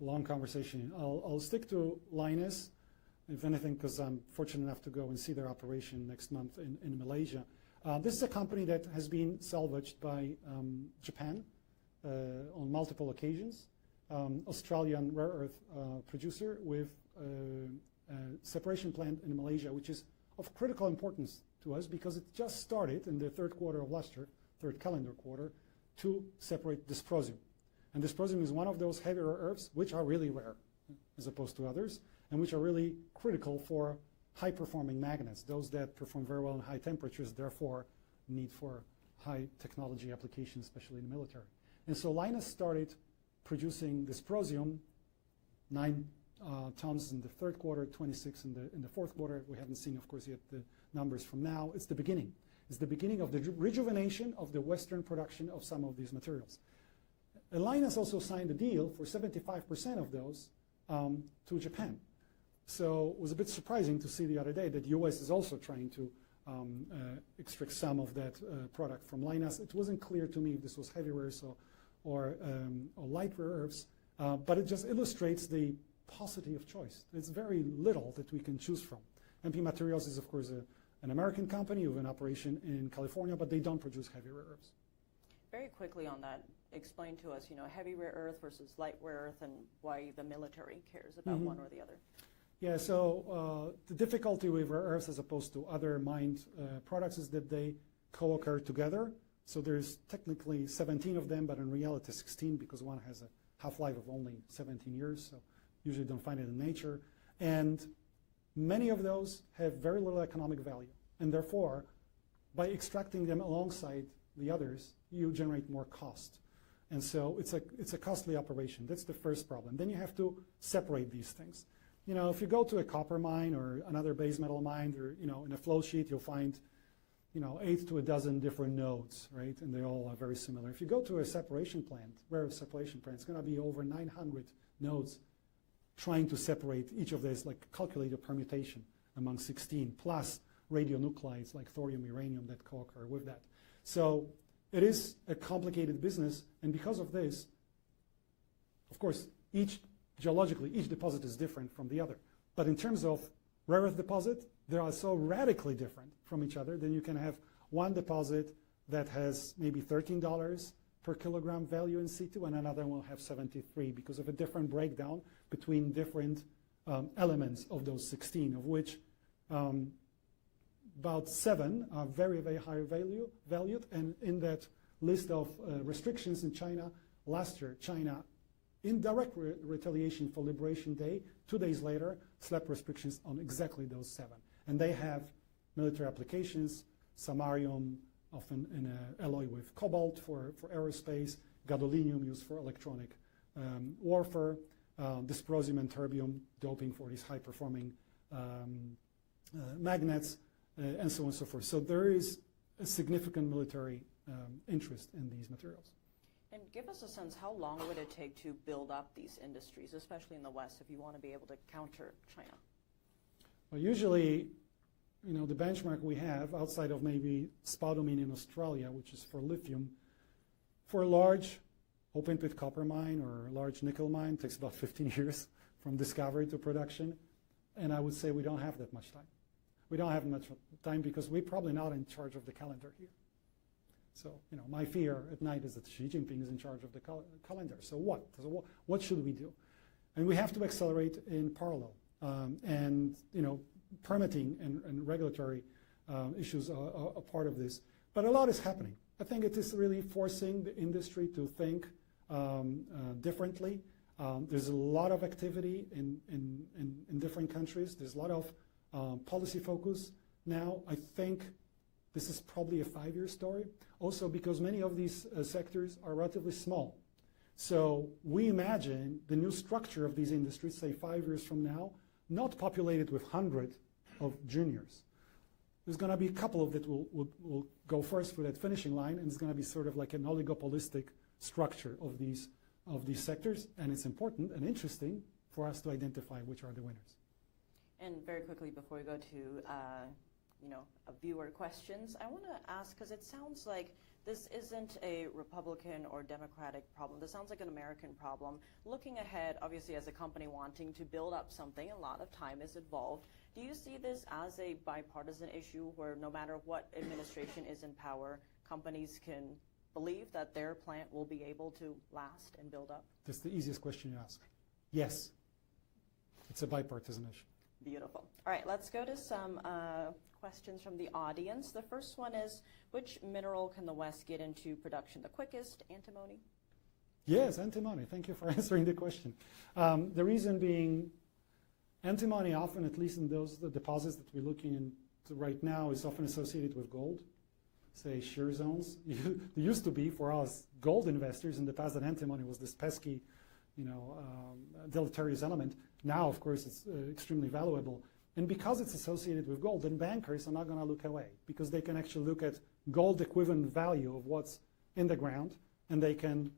a long conversation. I'll stick to Lynas, if anything, because I'm fortunate enough to go and see their operation next month in Malaysia. This is a company that has been salvaged by Japan on multiple occasions. Australian rare earth producer with a separation plant in Malaysia, which is of critical importance to us, because it just started in the third quarter of last year, third calendar quarter, to separate dysprosium. And dysprosium is one of those heavy rare earths which are really rare as opposed to others, and which are really critical for high-performing magnets, those that perform very well in high temperatures, therefore need for high technology applications, especially in the military. And so Lynas started producing dysprosium, 9 tons in the third quarter, 26 in the fourth quarter. We haven't seen, of course, yet the numbers from now. It's the beginning. It's the beginning of the rejuvenation of the Western production of some of these materials. And Lynas also signed a deal for 75% of those to Japan. So it was a bit surprising to see the other day that the U.S. is also trying to extract some of that product from Lynas. It wasn't clear to me if this was heavy rares or light rare earths, but it just illustrates the paucity of choice. It's very little that we can choose from. MP Materials is, of course, an American company with an operation in California, but they don't produce heavy rare earths. Very quickly on that, explain to us, heavy rare earth versus light rare earth, and why the military cares about one or the other. Yeah, so the difficulty with rare earths as opposed to other mined products is that they co-occur together. So there's technically 17 of them, but in reality 16, because one has a half-life of only 17 years. So usually don't find it in nature. And many of those have very little economic value. And therefore, by extracting them alongside the others, you generate more cost. And so it's a costly operation. That's the first problem. Then you have to separate these things. You know, if you go to a copper mine or another base metal mine, or, you know, in a flow sheet, you'll find, you know, 8 to a dozen different nodes, right? And they all are very similar. If you go to a separation plant, rare earth separation plant, it's going to be over 900 nodes trying to separate each of these, like calculate a permutation among 16, plus radionuclides like thorium, uranium that co-occur with that. So it is a complicated business, and because of this, of course, geologically, each deposit is different from the other. But in terms of rare earth deposit, they are so radically different from each other. Then you can have one deposit that has maybe $13 per kilogram value in situ, and another will have 73 because of a different breakdown between different elements of those 16, of which about 7 are very, very high valued. And in that list of restrictions in China, last year, China, in direct retaliation for Liberation Day, 2 days later, slapped restrictions on exactly those 7. And they have military applications, samarium, often in an alloy with cobalt for aerospace, gadolinium used for electronic warfare, dysprosium and terbium doping for these high-performing magnets, and so on and so forth. So there is a significant military interest in these materials. And give us a sense, how long would it take to build up these industries, especially in the West, if you want to be able to counter China? Well, usually, you know, the benchmark we have outside of maybe spodumene in Australia, which is for lithium, for a large open pit copper mine or a large nickel mine, takes about 15 years from discovery to production. And I would say we don't have that much time. We don't have much time because we're probably not in charge of the calendar here. So, you know, my fear at night is that Xi Jinping is in charge of the calendar. So what? So what should we do? And we have to accelerate in parallel. And, you know, permitting and regulatory issues are a part of this. But a lot is happening. I think it is really forcing the industry to think differently. There's a lot of activity in different countries. There's a lot of policy focus now. I think this is probably a 5-year story. Also because many of these sectors are relatively small. So we imagine the new structure of these industries, say 5 years from now, not populated with hundreds of juniors. There's going to be a couple of that will go first for that finishing line, and it's going to be sort of like an oligopolistic structure of these sectors. And it's important and interesting for us to identify which are the winners. And very quickly, before we go to viewer questions, I want to ask, because it sounds like this isn't a Republican or Democratic problem. This sounds like an American problem. Looking ahead, obviously, as a company wanting to build up something, a lot of time is involved. Do you see this as a bipartisan issue where no matter what administration is in power, companies can believe that their plant will be able to last and build up? That's the easiest question you ask. Yes, it's a bipartisan issue. Beautiful. All right, let's go to some questions from the audience. The first one is, which mineral can the West get into production the quickest? Antimony? Yes, antimony. Thank you for answering the question. The reason being, antimony often, at least in the deposits that we're looking into right now, is often associated with gold, say shear zones. There used to be, for us gold investors in the past, that antimony was this pesky, deleterious element. Now, of course, it's extremely valuable. And because it's associated with gold, then bankers are not going to look away, because they can actually look at gold equivalent value of what's in the ground, and they can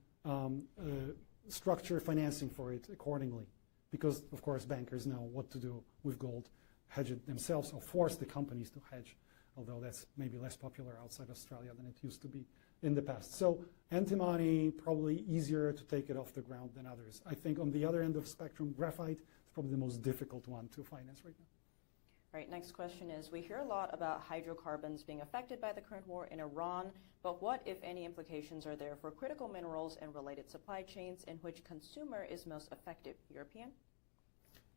structure financing for it accordingly. Because, of course, bankers know what to do with gold, hedge it themselves, or force the companies to hedge, although that's maybe less popular outside Australia than it used to be in the past. So antimony, probably easier to take it off the ground than others. I think on the other end of the spectrum, graphite is probably the most difficult one to finance right now. All right, next question is, we hear a lot about hydrocarbons being affected by the current war in Iran, but what, if any, implications are there for critical minerals and related supply chains in which consumer is most affected? European?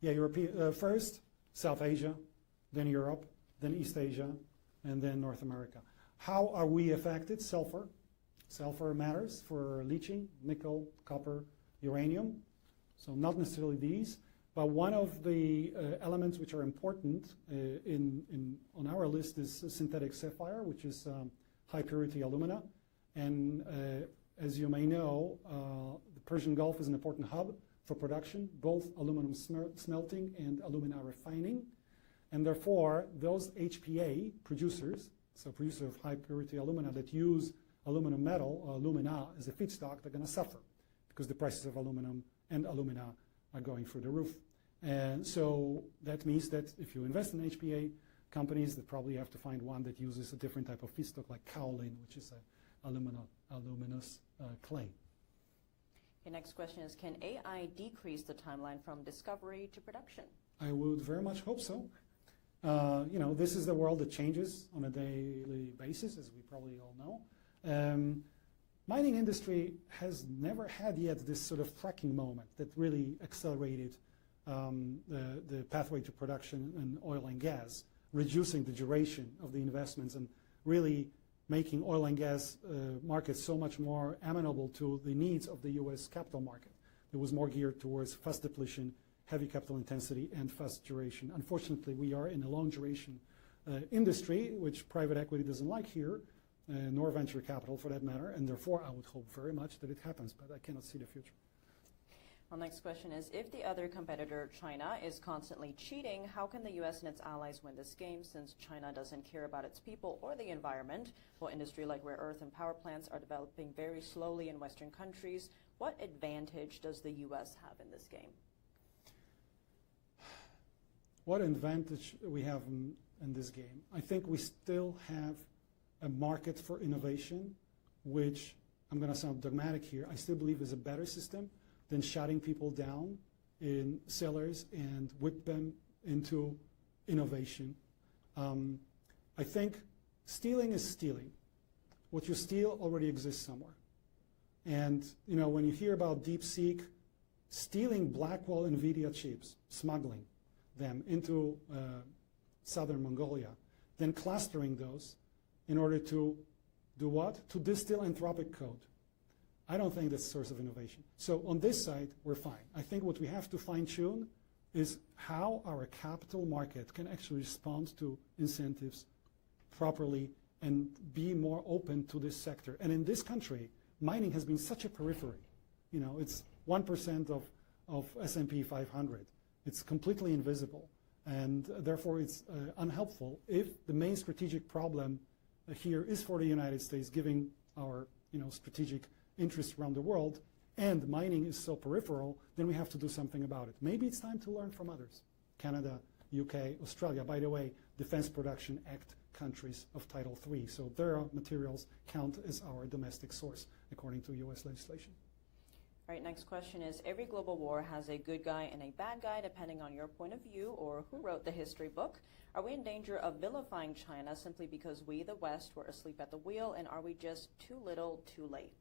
Yeah, European. First, South Asia, then Europe, then East Asia, and then North America. How are we affected? Sulfur. Sulfur matters for leaching, nickel, copper, uranium. So not necessarily these. But one of the elements which are important on our list is synthetic sapphire, which is high purity alumina. And as you may know, the Persian Gulf is an important hub for production, both aluminum smelting and alumina refining. And therefore, those HPA producers, so producers of high purity alumina that use aluminum metal or alumina as a feedstock, they're going to suffer because the prices of aluminum and alumina are going through the roof. And so that means that if you invest in HPA companies, they probably have to find one that uses a different type of feedstock like kaolin, which is a aluminous clay. Okay, next question is, can AI decrease the timeline from discovery to production? I would very much hope so. This is the world that changes on a daily basis, as we probably all know. Mining industry has never had yet this sort of fracking moment that really accelerated the pathway to production in oil and gas, reducing the duration of the investments and really making oil and gas markets so much more amenable to the needs of the U.S. capital market. It was more geared towards fast depletion, heavy capital intensity, and fast duration. Unfortunately, we are in a long duration industry, which private equity doesn't like here, nor venture capital for that matter, and therefore I would hope very much that it happens, but I cannot see the future. Our next question is, if the other competitor, China, is constantly cheating, how can the U.S. and its allies win this game since China doesn't care about its people or the environment, while industry like rare earth and power plants are developing very slowly in Western countries? What advantage does the U.S. have in this game? What advantage we have in this game? I think we still have a market for innovation, which, I'm going to sound dogmatic here, I still believe is a better system than shutting people down in cellars and whip them into innovation. I think stealing is stealing. What you steal already exists somewhere. And when you hear about DeepSeek stealing Blackwell NVIDIA chips, smuggling them into southern Mongolia, then clustering those in order to do what? To distill Anthropic code. I don't think that's a source of innovation. So on this side, we're fine. I think what we have to fine-tune is how our capital market can actually respond to incentives properly and be more open to this sector. And in this country, mining has been such a periphery. It's 1% of S&P 500. It's completely invisible, and therefore it's unhelpful if the main strategic problem here is for the United States, giving our strategic interests around the world, and mining is so peripheral, then we have to do something about it. Maybe it's time to learn from others. Canada, UK, Australia, by the way, Defense Production Act countries of Title III, so their materials count as our domestic source according to US legislation. All right, next question is, every global war has a good guy and a bad guy depending on your point of view or who wrote the history book. Are we in danger of vilifying China simply because we, the West, were asleep at the wheel, and are we just too little, too late?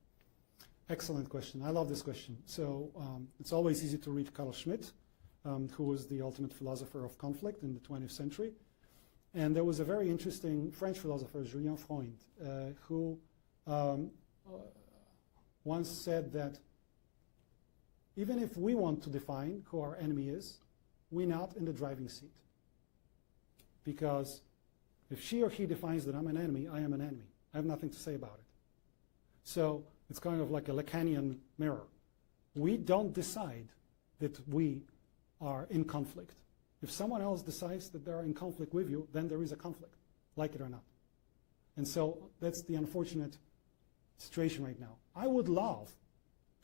Excellent question. I love this question. So it's always easy to read Carl Schmitt, who was the ultimate philosopher of conflict in the 20th century. And there was a very interesting French philosopher, Julien Freund, who once said that even if we want to define who our enemy is, we're not in the driving seat. Because if she or he defines that I'm an enemy, I am an enemy. I have nothing to say about it. So it's kind of like a Lacanian mirror. We don't decide that we are in conflict. If someone else decides that they're in conflict with you, then there is a conflict, like it or not. And so that's the unfortunate situation right now. I would love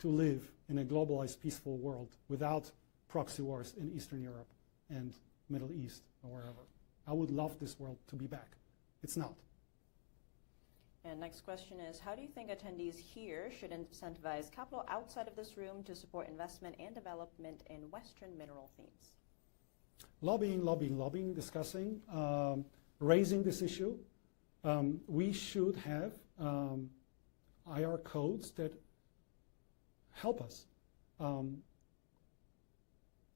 to live in a globalized, peaceful world without proxy wars in Eastern Europe and Middle East or wherever. I would love this world to be back. It's not. And next question is, how do you think attendees here should incentivize capital outside of this room to support investment and development in Western mineral themes? Lobbying, discussing, raising this issue. We should have IR codes that help us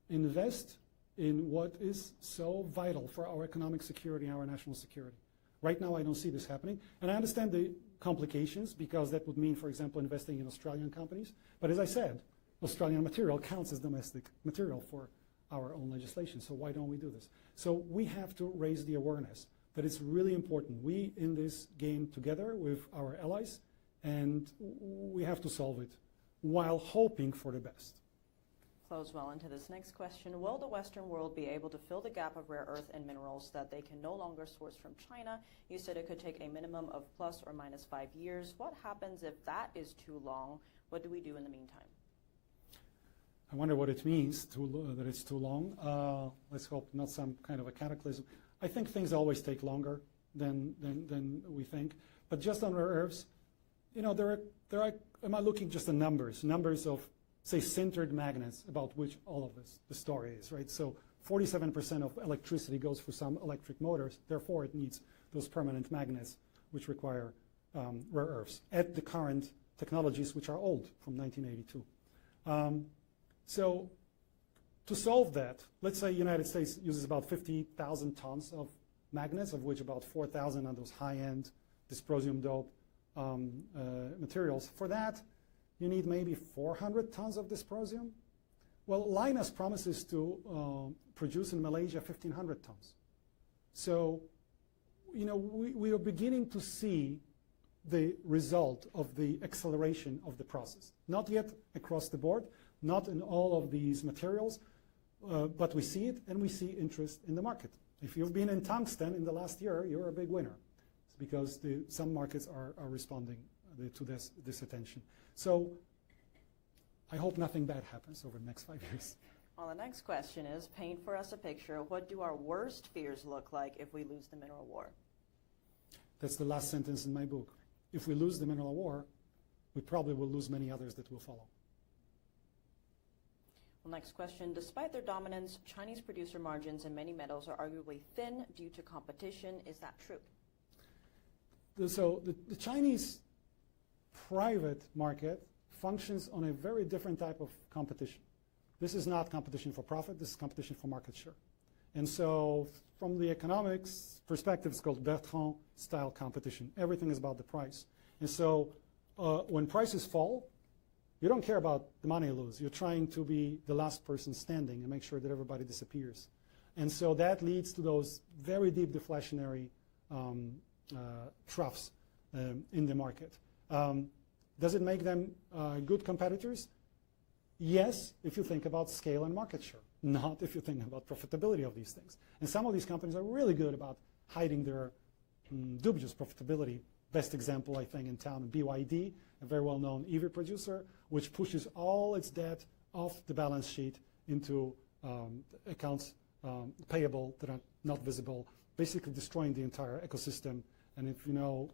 invest in what is so vital for our economic security and our national security. Right now, I don't see this happening. And I understand the complications, because that would mean, for example, investing in Australian companies. But as I said, Australian material counts as domestic material for our own legislation. So why don't we do this? So we have to raise the awareness that it's really important. We in this game together with our allies, and we have to solve it while hoping for the best. Flows well into this next question. Will the Western world be able to fill the gap of rare earth and minerals that they can no longer source from China? You said it could take a minimum of plus or minus 5 years. What happens if that is too long? What do we do in the meantime? I wonder what it means that it's too long. Let's hope not some kind of a cataclysm. I think things always take longer than we think. But just on rare earths, you know, there are. Am I looking just at numbers of, say, sintered magnets, about which all of the story is, right? So 47% of electricity goes through some electric motors. Therefore, it needs those permanent magnets, which require rare earths at the current technologies, which are old, from 1982. So to solve that, let's say the United States uses about 50,000 tons of magnets, of which about 4,000 are those high-end dysprosium-doped materials. For that, you need maybe 400 tons of dysprosium. Well, Lynas promises to produce in Malaysia 1,500 tons. So, you know, we are beginning to see the result of the acceleration of the process. Not yet across the board, not in all of these materials, but we see it, and we see interest in the market. If you've been in tungsten in the last year, you're a big winner. It's because some markets are responding to this attention. So I hope nothing bad happens over the next 5 years. Well, the next question is, paint for us a picture. What do our worst fears look like if we lose the mineral war? That's the last sentence in my book. If we lose the mineral war, we probably will lose many others that will follow. Well, next question. Despite their dominance, Chinese producer margins in many metals are arguably thin due to competition. Is that true? So the Chinese private market functions on a very different type of competition. This is not competition for profit, this is competition for market share. And so from the economics perspective, it's called Bertrand-style competition. Everything is about the price. And so when prices fall, you don't care about the money you lose. You're trying to be the last person standing and make sure that everybody disappears. And so that leads to those very deep deflationary troughs in the market. Does it make them good competitors? Yes, if you think about scale and market share, not if you think about profitability of these things. And some of these companies are really good about hiding their dubious profitability. Best example, I think, in town, BYD, a very well-known EV producer, which pushes all its debt off the balance sheet into accounts payable that are not visible, basically destroying the entire ecosystem. And if you know,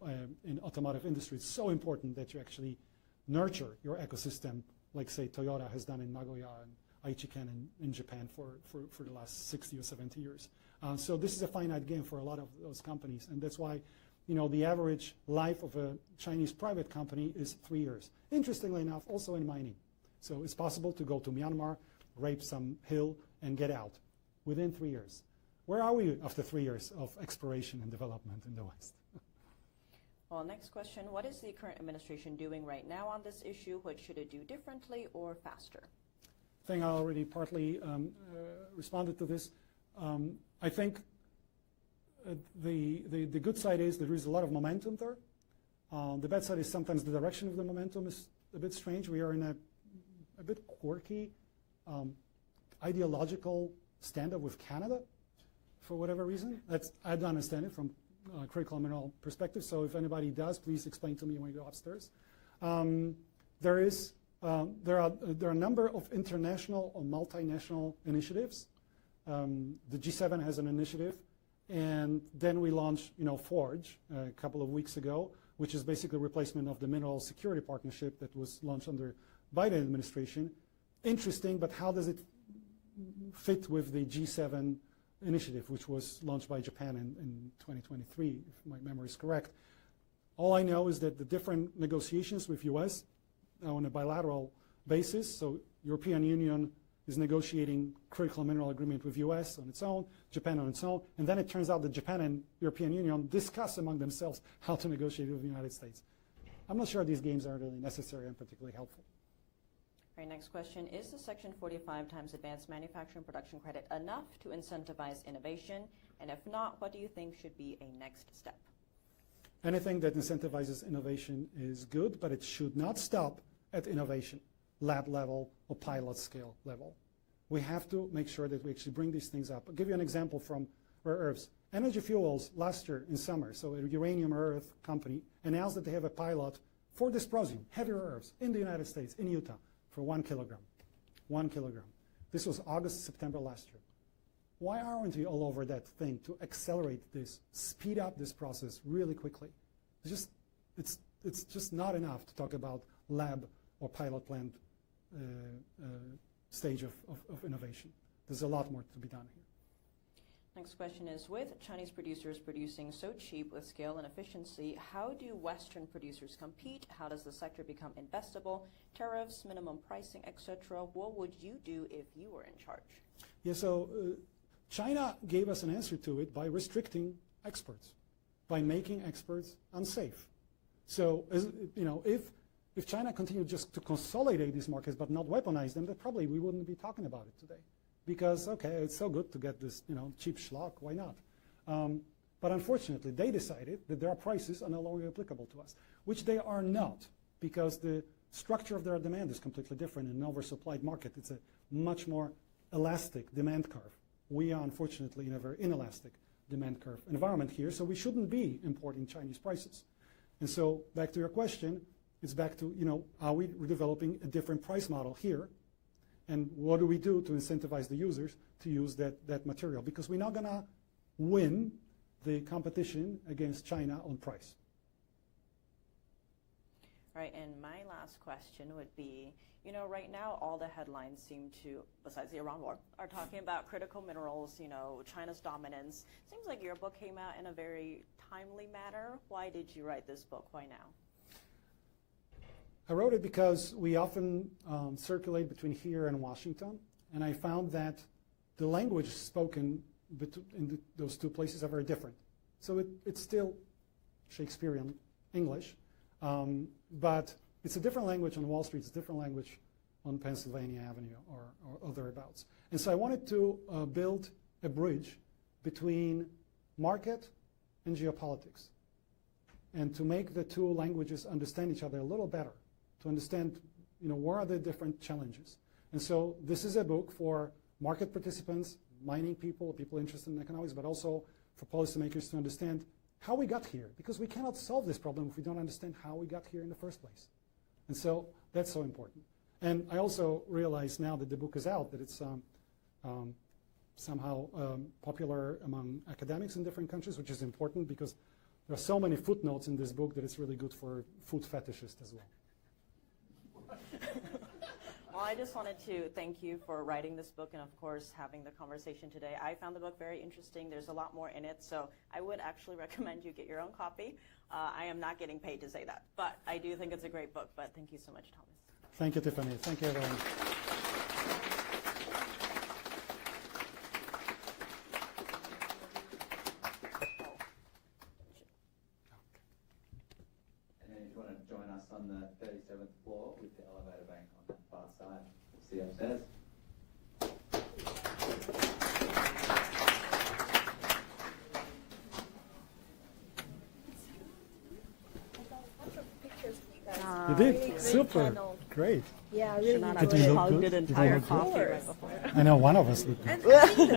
in automotive industry, it's so important that you actually nurture your ecosystem, like, say, Toyota has done in Nagoya and Aichiken in Japan for the last 60 or 70 years. So this is a finite game for a lot of those companies, and that's why, you know, the average life of a Chinese private company is 3 years. Interestingly enough, also in mining. So it's possible to go to Myanmar, rape some hill, and get out within 3 years. Where are we after 3 years of exploration and development in the West? Well, next question. What is the current administration doing right now on this issue? What should it do differently or faster? I think I already partly responded to this. I think the good side is there is a lot of momentum there. The bad side is sometimes the direction of the momentum is a bit strange. We are in a bit quirky ideological stand-up with Canada for whatever reason. I don't understand it from critical mineral perspective, so if anybody does, please explain to me when you go upstairs. There are a number of international or multinational initiatives. The G7 has an initiative, and then we launched, Forge a couple of weeks ago, which is basically a replacement of the Mineral Security Partnership that was launched under Biden administration. Interesting, but how does it fit with the G7 initiative, which was launched by Japan in 2023, if my memory is correct? All I know is that the different negotiations with U.S. on a bilateral basis, so European Union is negotiating critical mineral agreement with U.S. on its own, Japan on its own, and then it turns out that Japan and European Union discuss among themselves how to negotiate with the United States. I'm not sure these games are really necessary and particularly helpful. All right, next question. Is the Section 45 times Advanced Manufacturing Production Credit enough to incentivize innovation? And if not, what do you think should be a next step? Anything that incentivizes innovation is good, but it should not stop at innovation, lab level or pilot scale level. We have to make sure that we actually bring these things up. I'll give you an example from rare earths. Energy Fuels last year in summer, so a uranium rare earth company announced that they have a pilot for dysprosium, heavy rare earths, in the United States, in Utah, for 1 kilogram. 1 kilogram. This was August, September last year. Why aren't we all over that thing to accelerate this, speed up this process really quickly? It's just not enough to talk about lab or pilot plant stage of innovation. There's a lot more to be done here. Next question is, with Chinese producers producing so cheap with scale and efficiency, how do Western producers compete? How does the sector become investable? Tariffs, minimum pricing, etc. What would you do if you were in charge? Yeah, so China gave us an answer to it by restricting exports, by making exports unsafe. So, if China continued just to consolidate these markets but not weaponize them, then probably we wouldn't be talking about it today. Because, okay, it's so good to get this, cheap schlock, why not? But unfortunately, they decided that their prices are no longer applicable to us, which they are not, because the structure of their demand is completely different in an oversupplied market. It's a much more elastic demand curve. We are, unfortunately, in a very inelastic demand curve environment here, so we shouldn't be importing Chinese prices. And so, back to your question, it's back to, are we developing a different price model here? And what do we do to incentivize the users to use that material? Because we're not going to win the competition against China on price. Right, and my last question would be, right now all the headlines seem to, besides the Iran war, are talking about critical minerals, China's dominance. Seems like your book came out in a very timely manner. Why did you write this book? Why now? I wrote it because we often circulate between here and Washington, and I found that the language spoken in those two places are very different. So it's still Shakespearean English, but it's a different language on Wall Street, it's a different language on Pennsylvania Avenue or thereabouts. And so I wanted to build a bridge between market and geopolitics, and to make the two languages understand each other a little better, to understand, what are the different challenges. And so this is a book for market participants, mining people, people interested in economics, but also for policymakers to understand how we got here, because we cannot solve this problem if we don't understand how we got here in the first place. And so that's so important. And I also realize now that the book is out that it's somehow popular among academics in different countries, which is important because there are so many footnotes in this book that it's really good for food fetishists as well. Well, I just wanted to thank you for writing this book and, of course, having the conversation today. I found the book very interesting. There's a lot more in it, so I would actually recommend you get your own copy. I am not getting paid to say that, but I do think it's a great book. But thank you so much, Thomas. Thank you, Tiffany. Thank you, everyone. Join us on the 37th floor with the elevator bank on that far side. See you upstairs. You did? Super. Great. Yeah, really. Did we look good? Hugged an entire Did we look coffee good? right before. I know one of us looked good.